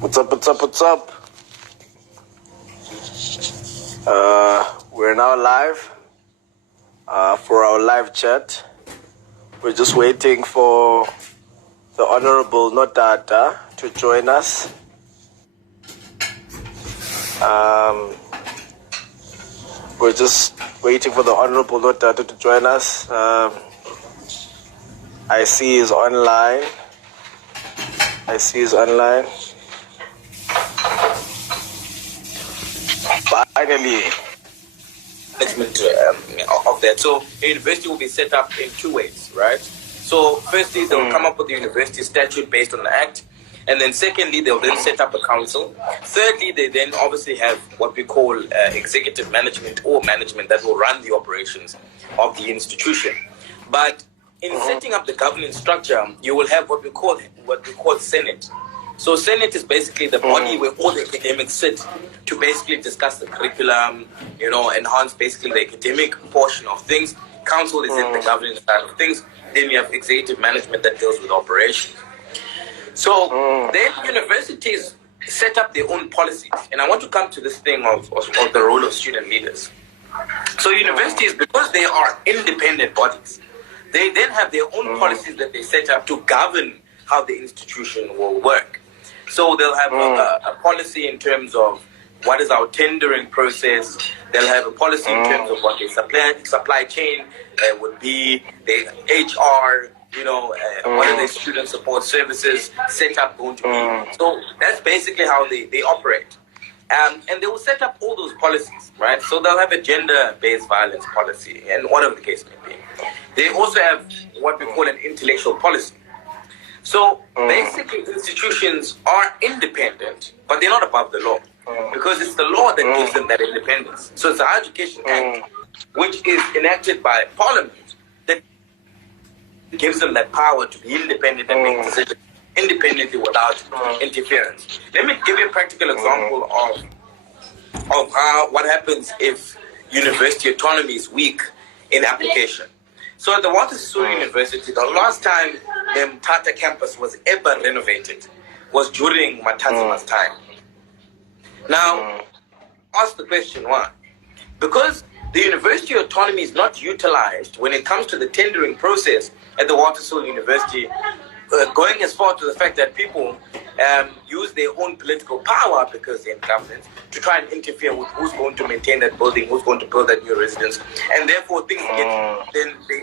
What's up? We're now live for our live chat. We're just waiting for the Honorable Nodada to join us. We're just waiting for the Honorable Nodada to join us. I see he's online. Finally. Management of that. So a university will be set up in two ways, right? So firstly, they'll come up with the university statute based on the act. And then secondly, they'll then set up a council. Thirdly, they then obviously have what we call executive management or management that will run the operations of the institution. But in setting up the governance structure, you will have what we call Senate. So Senate is basically the body where all the academics sit to basically discuss the curriculum, enhance basically the academic portion of things. Council is in the governance side of things. Then you have executive management that deals with operations. So then universities set up their own policies. And I want to come to this thing of the role of student leaders. So universities, because they are independent bodies, they then have their own policies that they set up to govern how the institution will work. So they'll have a policy in terms of what is our tendering process. They'll have a policy in terms of what the supply chain would be, the HR, what are the student support services set up going to be. So that's basically how they operate. And they will set up all those policies, right? So they'll have a gender-based violence policy and whatever the case may be. They also have what we call an intellectual policy. So basically, institutions are independent, but they're not above the law because it's the law that gives them that independence. So it's the Education Act, which is enacted by Parliament, that gives them that power to be independent and make decisions independently without interference. Let me give you a practical example of what happens if university autonomy is weak in application. So at the Walter Sisulu University, the last time the Mthatha campus was ever renovated was during Matanzima's time. Now, ask the question why? Because the university autonomy is not utilized when it comes to the tendering process at the Walter Sisulu University, going as far to the fact that people use their own political power because they're in government to try and interfere with who's going to maintain that building, who's going to build that new residence, and therefore things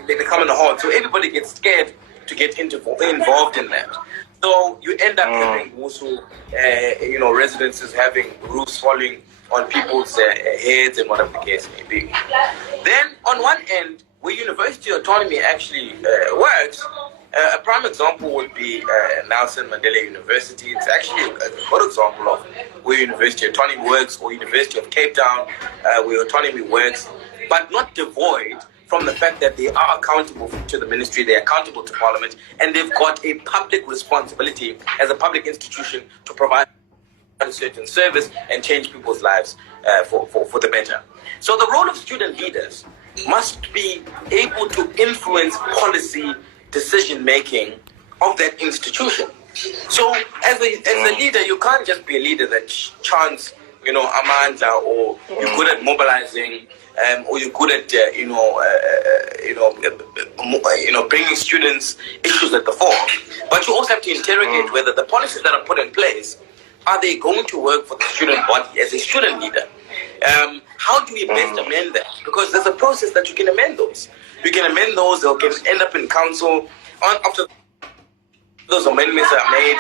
they become in a halt. So everybody gets scared to get involved in that. So you end up having also, residences having roofs falling on people's heads and whatever the case may be. Then on one end, where university autonomy actually works, a prime example would be Nelson Mandela University. It's actually a good example of where university autonomy works, or University of Cape Town, where autonomy works, but not devoid from the fact that they are accountable to the ministry, they're accountable to Parliament, and they've got a public responsibility as a public institution to provide a certain service and change people's lives for the better. So the role of student leaders must be able to influence policy decision-making of that institution. So as a leader, you can't just be a leader that chants, Amandla, or you're good at mobilizing, or you're good at, bringing students' issues at the fore. But you also have to interrogate whether the policies that are put in place, are they going to work for the student body as a student leader? How do we best amend that? Because there's a process that you can amend those. You can amend those, they can end up in council. After those amendments are made,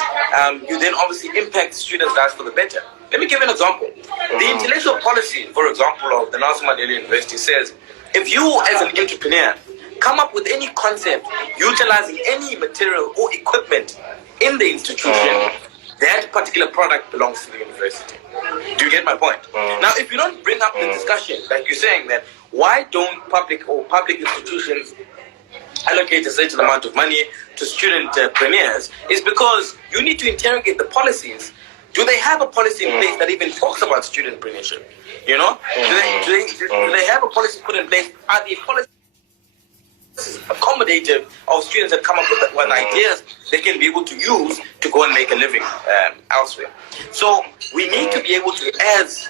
you then obviously impact students' lives for the better. Let me give you an example. The intellectual policy, for example, of the Nelson Mandela University says, if you as an entrepreneur come up with any concept utilizing any material or equipment in the institution, that particular product belongs to the university. Do you get my point? Now, if you don't bring up the discussion, like you're saying that, why don't public institutions allocate a certain amount of money to student-preneurs, is because you need to interrogate the policies. Do they have a policy in place that even talks about student-preneurship? Do they have a policy put in place? Are the policies accommodative of students that come up with ideas they can be able to use to go and make a living elsewhere. So we need to be able to, as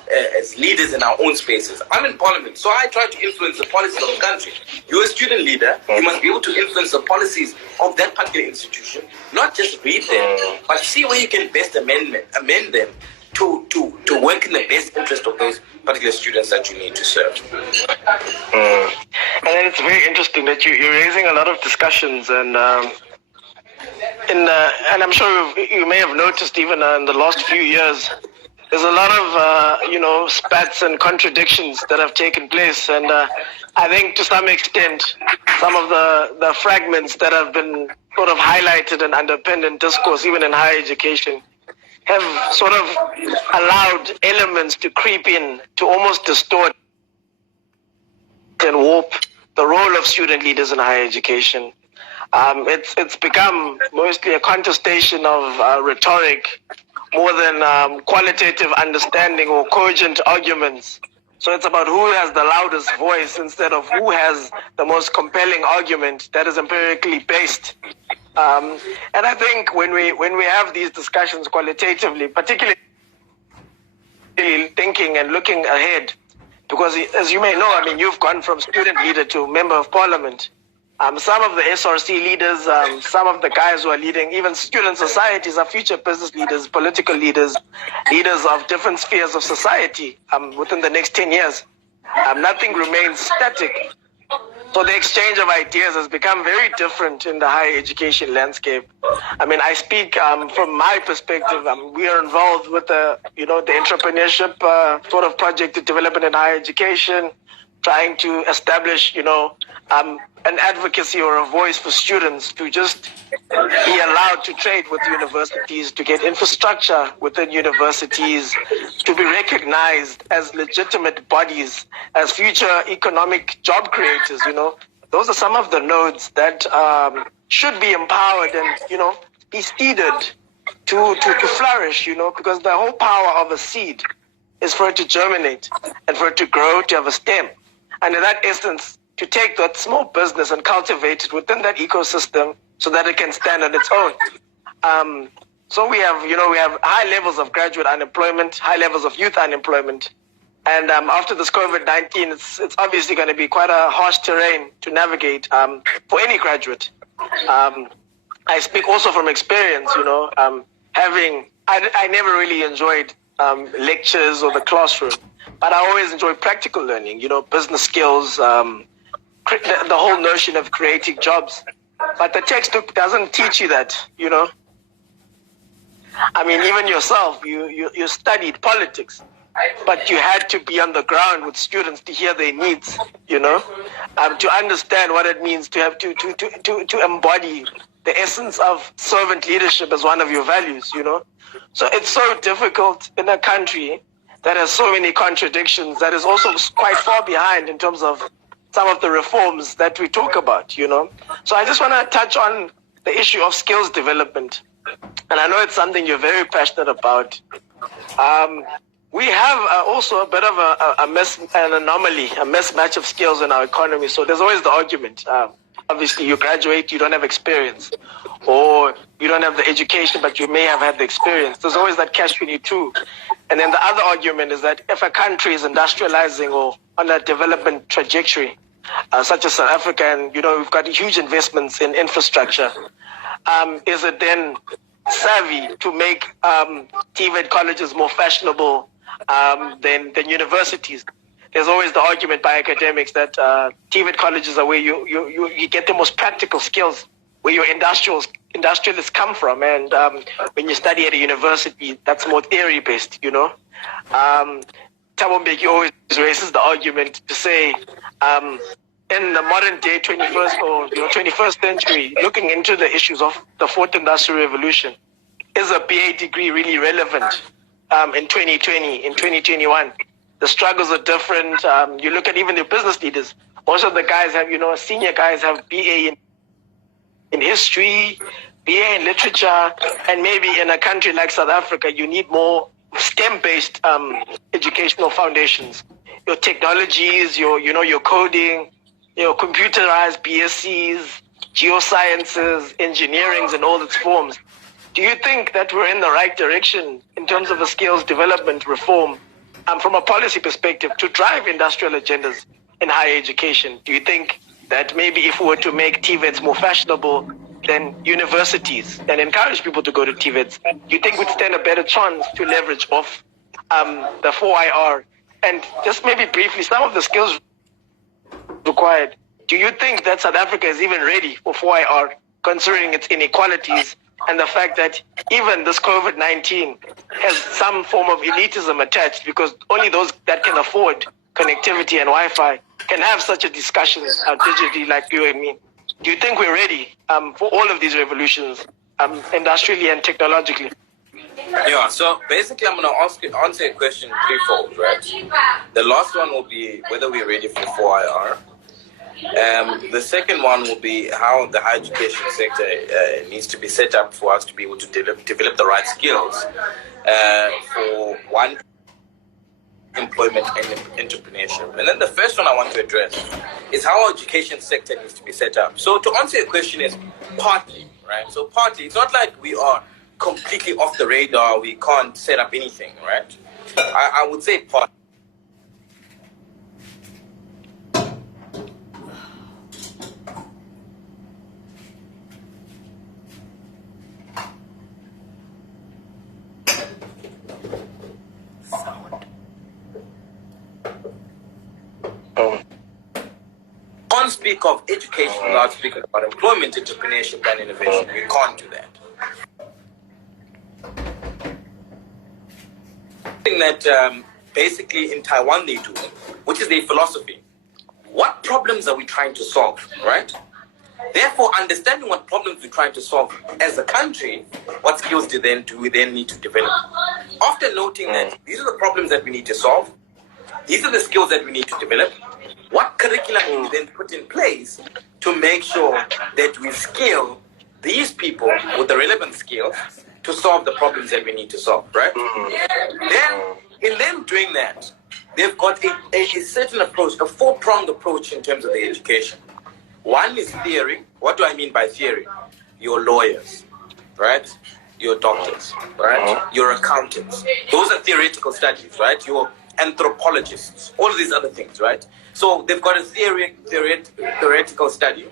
leaders in our own spaces. I'm in parliament, so I try to influence the policies of the country. You're a student leader, you must be able to influence the policies of that particular institution, not just read them, but see where you can best amend them to work in the best interest of those particular students that you need to serve. And it's very interesting that you're raising a lot of discussions, and I'm sure you may have noticed even in the last few years, there's a lot of spats and contradictions that have taken place, and I think to some extent some of the fragments that have been sort of highlighted and underpinned in discourse, even in higher education, have sort of allowed elements to creep in to almost distort and warp the role of student leaders in higher education. It's become mostly a contestation of rhetoric more than qualitative understanding or cogent arguments. So it's about who has the loudest voice instead of who has the most compelling argument that is empirically based. And I think when we have these discussions qualitatively, particularly thinking and looking ahead, because as you may know, I mean, you've gone from student leader to member of parliament. Some of the SRC leaders, some of the guys who are leading even student societies are future business leaders, political leaders, leaders of different spheres of society within the next 10 years. Nothing remains static. So the exchange of ideas has become very different in the higher education landscape. I mean, I speak from my perspective. We are involved with the entrepreneurship sort of project development in higher education, trying to establish, an advocacy or a voice for students to just be allowed to trade with universities, to get infrastructure within universities, to be recognized as legitimate bodies, as future economic job creators. Those are some of the nodes that should be empowered and, be seeded to flourish, because the whole power of a seed is for it to germinate and for it to grow, to have a stem. And in that essence, to take that small business and cultivate it within that ecosystem so that it can stand on its own. So we have high levels of graduate unemployment, high levels of youth unemployment. And after this COVID-19, it's obviously going to be quite a harsh terrain to navigate for any graduate. I speak also from experience, I never really enjoyed lectures or the classroom, but I always enjoyed practical learning, business skills, the whole notion of creating jobs. But the textbook doesn't teach you that, I mean, even yourself, you studied politics, but you had to be on the ground with students to hear their needs, to understand what it means to have to embody the essence of servant leadership as one of your values, So it's so difficult in a country that has so many contradictions, that is also quite far behind in terms of some of the reforms that we talk about, So I just want to touch on the issue of skills development. And I know it's something you're very passionate about. We have also a bit of an anomaly, a mismatch of skills in our economy. So there's always the argument. Obviously, you graduate, you don't have experience. Or you don't have the education, but you may have had the experience. There's always that catch-22. And then the other argument is that if a country is industrializing or on a development trajectory, such as South Africa, and we've got huge investments in infrastructure, is it then savvy to make TVET colleges more fashionable than universities? There's always the argument by academics that TVET colleges are where you get the most practical skills, where your industrialists come from, and when you study at a university, that's more theory-based, Thabo Mbeki always raises the argument to say, in the modern day 21st century, looking into the issues of the fourth industrial revolution, is a BA degree really relevant in 2020, in 2021? The struggles are different. You look at even the business leaders. Most of the guys have, senior guys have BA in history, BA in literature, and maybe in a country like South Africa, you need more STEM-based educational foundations. Your technologies, your coding, computerized BScs, geosciences, engineerings in all its forms. Do you think that we're in the right direction in terms of a skills development reform from a policy perspective to drive industrial agendas in higher education? Do you think that maybe if we were to make TVETs more fashionable than universities and encourage people to go to TVETs, do you think we'd stand a better chance to leverage off the 4IR? And just maybe briefly, some of the skills required, do you think that South Africa is even ready for 4IR, considering its inequalities and the fact that even this COVID-19 has some form of elitism attached, because only those that can afford connectivity and Wi-Fi can have such a discussion digitally like you and me? Do you think we're ready for all of these revolutions, industrially and technologically? Yeah, so basically I'm going to answer your question threefold, right? The last one will be whether we're ready for 4IR. The second one will be how the higher education sector needs to be set up for us to be able to develop the right skills for one, employment and entrepreneurship. And then the first one I want to address is how our education sector needs to be set up. So to answer your question is partly, right? So partly, it's not like we are completely off the radar, we can't set up anything, right? I would say partly. Can't speak of education without speaking about employment, entrepreneurship, and innovation. We can't do that. Something that basically in Taiwan they do, which is their philosophy. What problems are we trying to solve, right? Therefore, understanding what problems we're trying to solve as a country, what skills do we then need to develop? After noting that these are the problems that we need to solve, these are the skills that we need to develop, what curriculum do we then put in place to make sure that we skill these people with the relevant skills to solve the problems that we need to solve, right? Then, in them doing that, they've got a certain approach, a four-pronged approach in terms of the education. One is theory. What do I mean by theory? Your lawyers, right? Your doctors, right? Your accountants. Those are theoretical studies, right? Your anthropologists, all of these other things, right? So they've got a theoretical study.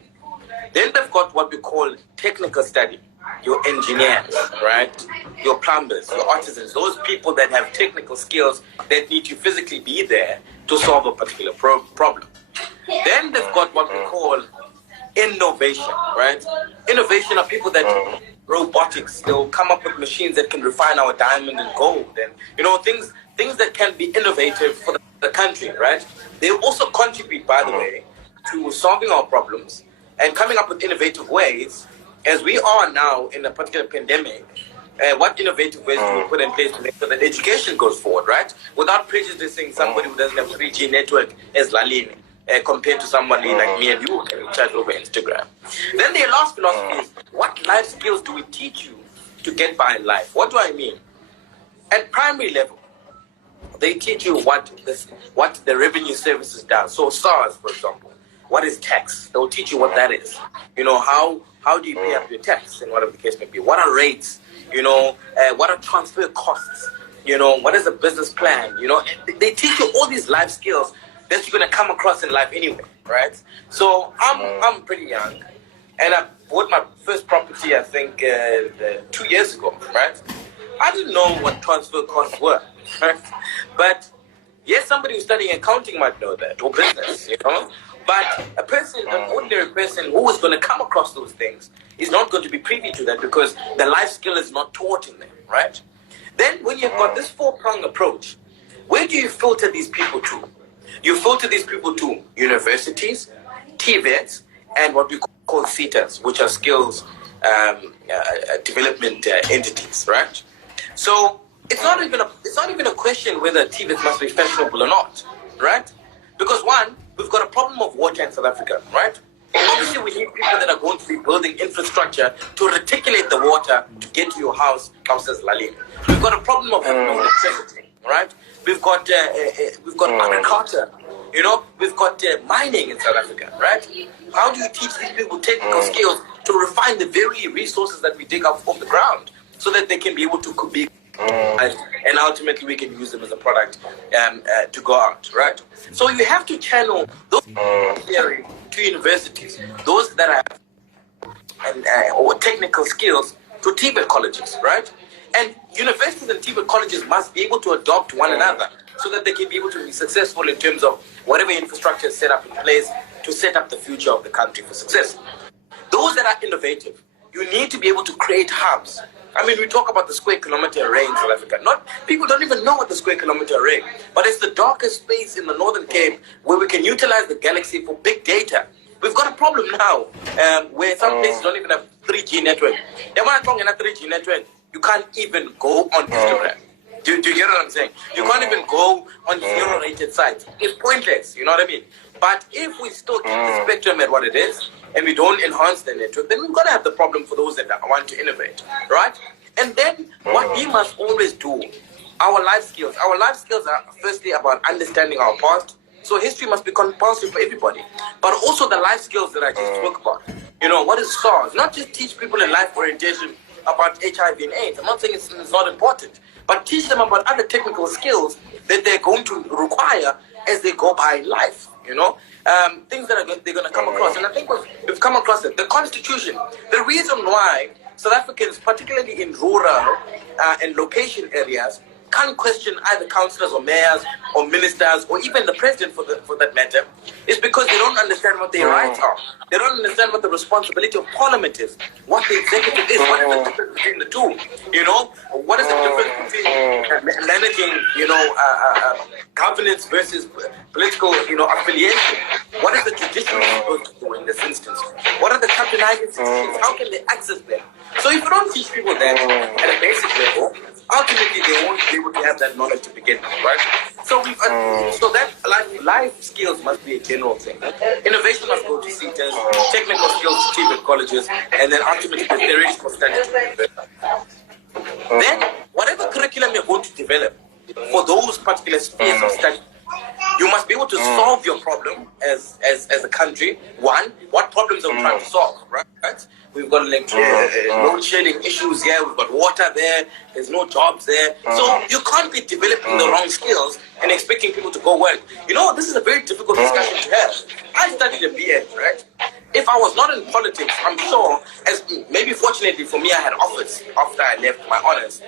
Then they've got what we call technical study. Your engineers, right? Your plumbers, your artisans, those people that have technical skills that need to physically be there to solve a particular problem. Then they've got what we call innovation, right? Innovation are people that robotics, they'll come up with machines that can refine our diamond and gold and, things that can be innovative for the country, right? They also contribute, by the way, to solving our problems and coming up with innovative ways. As we are now in a particular pandemic, what innovative ways do we put in place to make sure that education goes forward, right? Without prejudicing somebody who doesn't have a 3G network as Lalini, compared to somebody like me and you who can chat over Instagram. Then the last philosophy is, what life skills do we teach you to get by in life? What do I mean? At primary level, they teach you what the revenue services does. So SARS, for example, what is tax? They'll teach you what that is. How do you pay up your tax and whatever the case may be? What are rates? What are transfer costs? What is a business plan? They teach you all these life skills that you're going to come across in life anyway, right? So I'm pretty young, and I bought my first property, I think, 2 years ago, right? I didn't know what transfer costs were, right? But yes, somebody who's studying accounting might know that, or business, But an ordinary person who is going to come across those things is not going to be privy to that because the life skill is not taught in them, right? Then when you've got this four-pronged approach, where do you filter these people to? You filter these people to universities, TVETs, and what we call CETAs, which are skills development entities, right? So it's not even a question whether TVETs must be fashionable or not, right? Because one, we've got a problem of water in South Africa, right? Obviously, we need people that are going to be building infrastructure to reticulate the water to get to your house as Lalini. We've got a problem of electricity, right? We've got agriculture. You know, we've got mining in South Africa, right? How do you teach these people technical skills to refine the very resources that we dig up off the ground so that they can be able to be and ultimately we can use them as a product to go out, right? So you have to channel those theory to universities, those that have or technical skills to TVET colleges, right? And universities and TVET colleges must be able to adopt one another so that they can be able to be successful in terms of whatever infrastructure is set up in place to set up the future of the country for success. Those that are innovative, you need to be able to create hubs. I mean, we talk about the square kilometer array in South Africa. People don't even know what the square kilometer array, but it's the darkest space in the Northern Cape where we can utilize the galaxy for big data. We've got a problem now where some places don't even have 3G network. Then when I'm talking about 3G network, you can't even go on Instagram. Do you get what I'm saying? You can't even go on zero-rated sites. It's pointless, you know what I mean? But if we still keep the spectrum at what it is, and we don't enhance the network, then we're going to have the problem for those that want to innovate, right? And then what we must always do, our life skills. Our life skills are firstly about understanding our past. So history must be compulsory for everybody. But also the life skills that I just spoke about. You know, what is SARS? Not just teach people in life orientation about HIV and AIDS. I'm not saying it's not important. But teach them about other technical skills that they're going to require as they go by life, you know? Things that they're going to come across. And I think we've come across it. The Constitution. The reason why South Africans, particularly in rural and location areas, can't question either councillors or mayors or ministers or even the president for that matter is because they don't understand what their rights are. They don't understand what the responsibility of parliament is, what the executive is, what is the difference between the two, you know, what is the difference between managing, you know, governance versus political, you know, affiliation. What is the judiciary supposed to do in this instance? What are the capitalized institutions? How can they access them? So if you don't teach people that at a basic level, ultimately they won't be able to have that knowledge to begin with, right? So so that life skills must be a general thing. Innovation must go to CETAs, technical skills to TVET colleges, and then ultimately the theoretical studies. Then whatever curriculum you're going to develop for those particular spheres of study, you must be able to solve your problem as a country. One, what problems are we trying to solve, right? We've got load shedding issues here. We've got water there. There's no jobs there. So you can't be developing the wrong skills and expecting people to go work. You know, this is a very difficult discussion to have. I studied a BA, right? If I was not in politics, I'm sure, as maybe fortunately for me, I had offers after I left my honors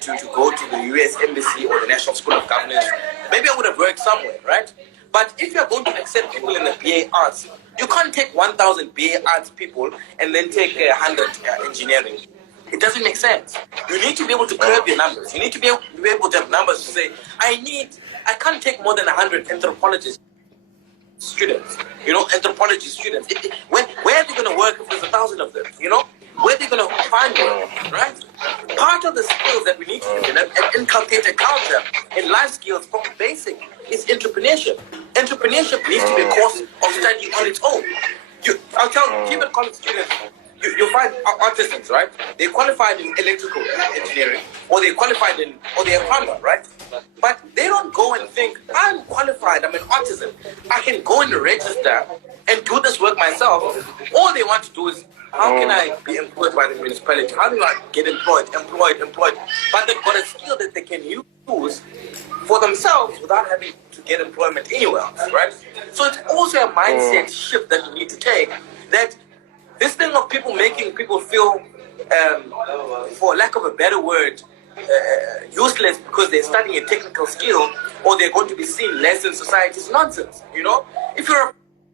to go to the US Embassy or the National School of Governance. Maybe I would have worked somewhere, right? But if you're going to accept people in the BA Arts, you can't take 1,000 BA Arts people and then take 100 engineering. It doesn't make sense. You need to be able to curb your numbers. You need to be able to have numbers to say, I can't take more than 100 anthropologists. Students, you know, anthropology students. Where are they going to work if there's 1,000 of them? You know, where are they going to find work, right? Part of the skills that we need to develop and inculcate a culture and life skills from basic is entrepreneurship. Entrepreneurship needs to be a course of study on its own. I'll tell TVET college students, you'll find artisans, right? They're qualified in electrical engineering, or they're qualified or they're a plumber, right? But they don't go and think, I'm qualified, I'm an artisan. I can go and register and do this work myself. All they want to do is, how can I be employed by the municipality? How do I get employed? But they've got a skill that they can use for themselves without having to get employment anywhere else, right? So it's also a mindset shift that you need to take, that this thing of people making people feel, for lack of a better word, useless because they're studying a technical skill or they're going to be seen less in society is nonsense, you know? If you're a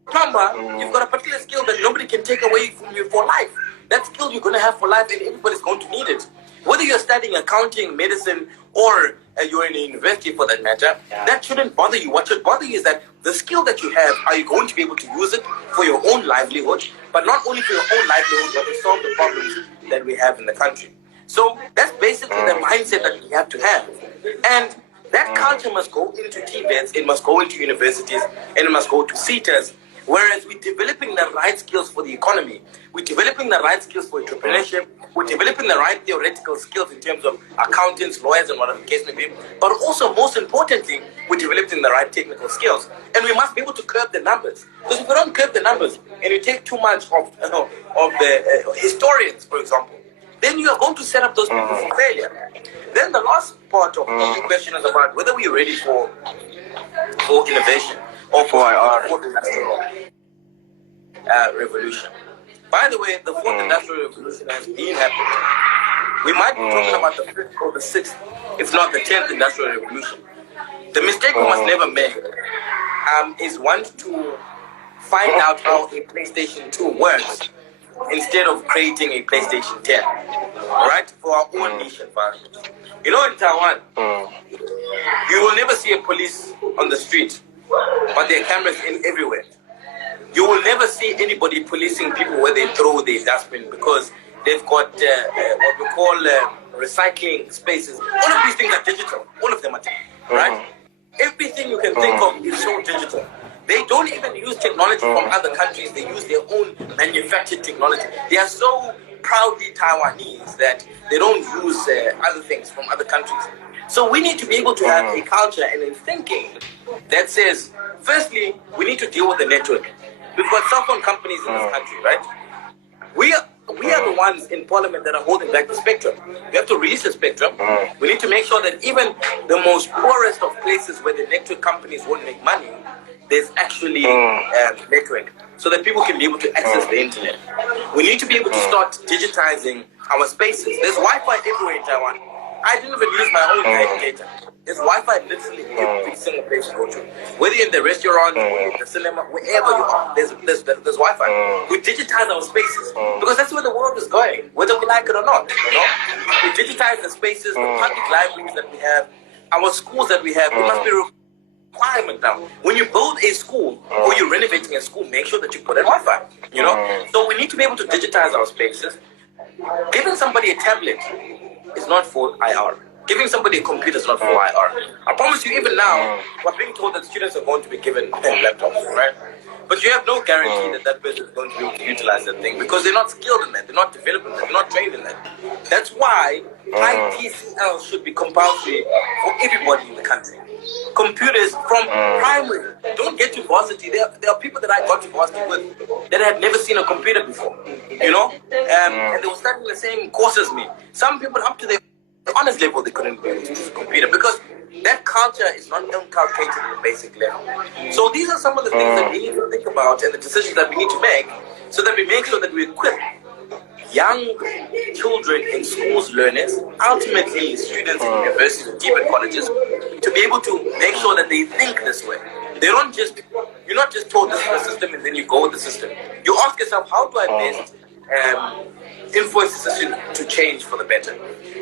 plumber, you've got a particular skill that nobody can take away from you for life. That skill you're going to have for life and everybody's going to need it. Whether you're studying accounting, medicine, or you're in a university for that matter, that shouldn't bother you. What should bother you is that the skill that you have, are you going to be able to use it for your own livelihood, but not only for your own livelihood, but to solve the problems that we have in the country. So that's basically the mindset that we have to have. And that culture must go into TVETs, it must go into universities, and it must go to CETAs, Whereas we're developing the right skills for the economy, we're developing the right skills for entrepreneurship, we're developing the right theoretical skills in terms of accountants, lawyers, and whatever the case may be. But also, most importantly, we're developing the right technical skills. And we must be able to curb the numbers. Because if we don't curb the numbers, and you take too much of the historians, for example, then you are going to set up those people for failure. Then the last part of the question is about whether we're ready for innovation or for the fourth industrial revolution. By the way, the fourth industrial revolution has been happening. We might be talking about the fifth or the sixth, if not the 10th industrial revolution. The mistake we must never make is want to find out how a PlayStation 2 works instead of creating a PlayStation 10, right? For our own niche environment. You know, in Taiwan, you will never see a police on the street, but there are cameras in everywhere. You will never see anybody policing people where they throw their dustbin because they've got what we call recycling spaces. All of these things are digital. All of them are digital, right? Everything you can think of is so digital. They don't even use technology from other countries. They use their own manufactured technology. They are so proudly Taiwanese that they don't use other things from other countries. So we need to be able to have a culture and a thinking that says, firstly, we need to deal with the network. We've got cell phone companies in this country, right? We are the ones in parliament that are holding back the spectrum. We have to release the spectrum. We need to make sure that even the most poorest of places where the network companies won't make money, there's actually network so that people can be able to access the internet. We need to be able to start digitizing our spaces. There's Wi-Fi everywhere in Taiwan. I didn't even use my own data. There's Wi-Fi literally every single place you go to. Whether you're in the restaurant, or in the cinema, wherever you are, there's Wi-Fi. We digitize our spaces because that's where the world is going, whether we like it or not. You know, we digitize the spaces, the public libraries that we have, our schools that we have. It must be requirement now. When you build a school or you're renovating a school, make sure that you put in Wi-Fi. You know, so we need to be able to digitize our spaces. Giving somebody a tablet is not for IR. Giving somebody a computer is not for IR. I promise you, even now, we're being told that students are going to be given laptops, right? But you have no guarantee that that person is going to be able to utilize that thing because they're not skilled in that, they're not developed in that, they're not trained in that. That's why ITCL should be compulsory for everybody in the country. Computers from primary, don't get to varsity. There are people that I got to varsity with that had never seen a computer before, you know? And they were studying the same course as me. Some people up to the honors level, they couldn't be able to use a computer because that culture is not inculcated at the basic level. So these are some of the things that we need to think about and the decisions that we need to make so that we make sure that we equip young children in schools, learners, ultimately students in universities and deep in colleges, to be able to make sure that they think this way. They don't just, you're not just told this is the system and then you go with the system. You ask yourself, how do I best influence the system to change for the better?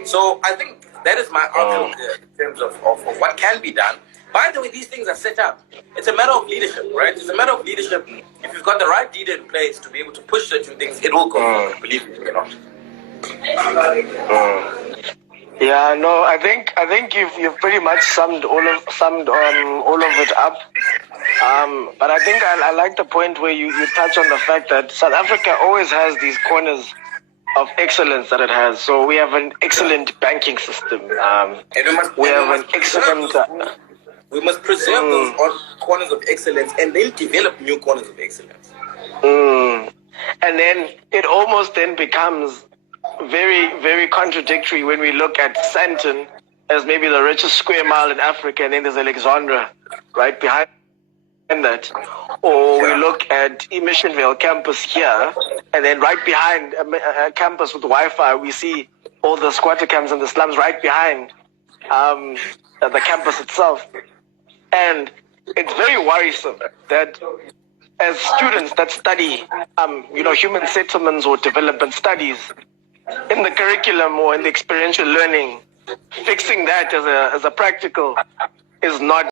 So I think that is my outlook in terms of what can be done. By the way, these things are set up. It's a matter of leadership, right? It's a matter of leadership. If you've got the right leader in place to be able to push certain things, it will go. Believe me or not. Yeah, no, I think you've pretty much summed all of it up. But I think I like the point where you touch on the fact that South Africa always has these corners of excellence that it has. So we have an excellent banking system. We must preserve those corners of excellence and then develop new corners of excellence. And then it almost then becomes very, very contradictory when we look at Sandton as maybe the richest square mile in Africa, and then there's Alexandra right behind that. Or we look at Missionville campus here, and then right behind a campus with Wi-Fi, we see all the squatter camps and the slums right behind the campus itself. And it's very worrisome that as students that study, human settlements or development studies, in the curriculum or in the experiential learning, fixing that as a practical is not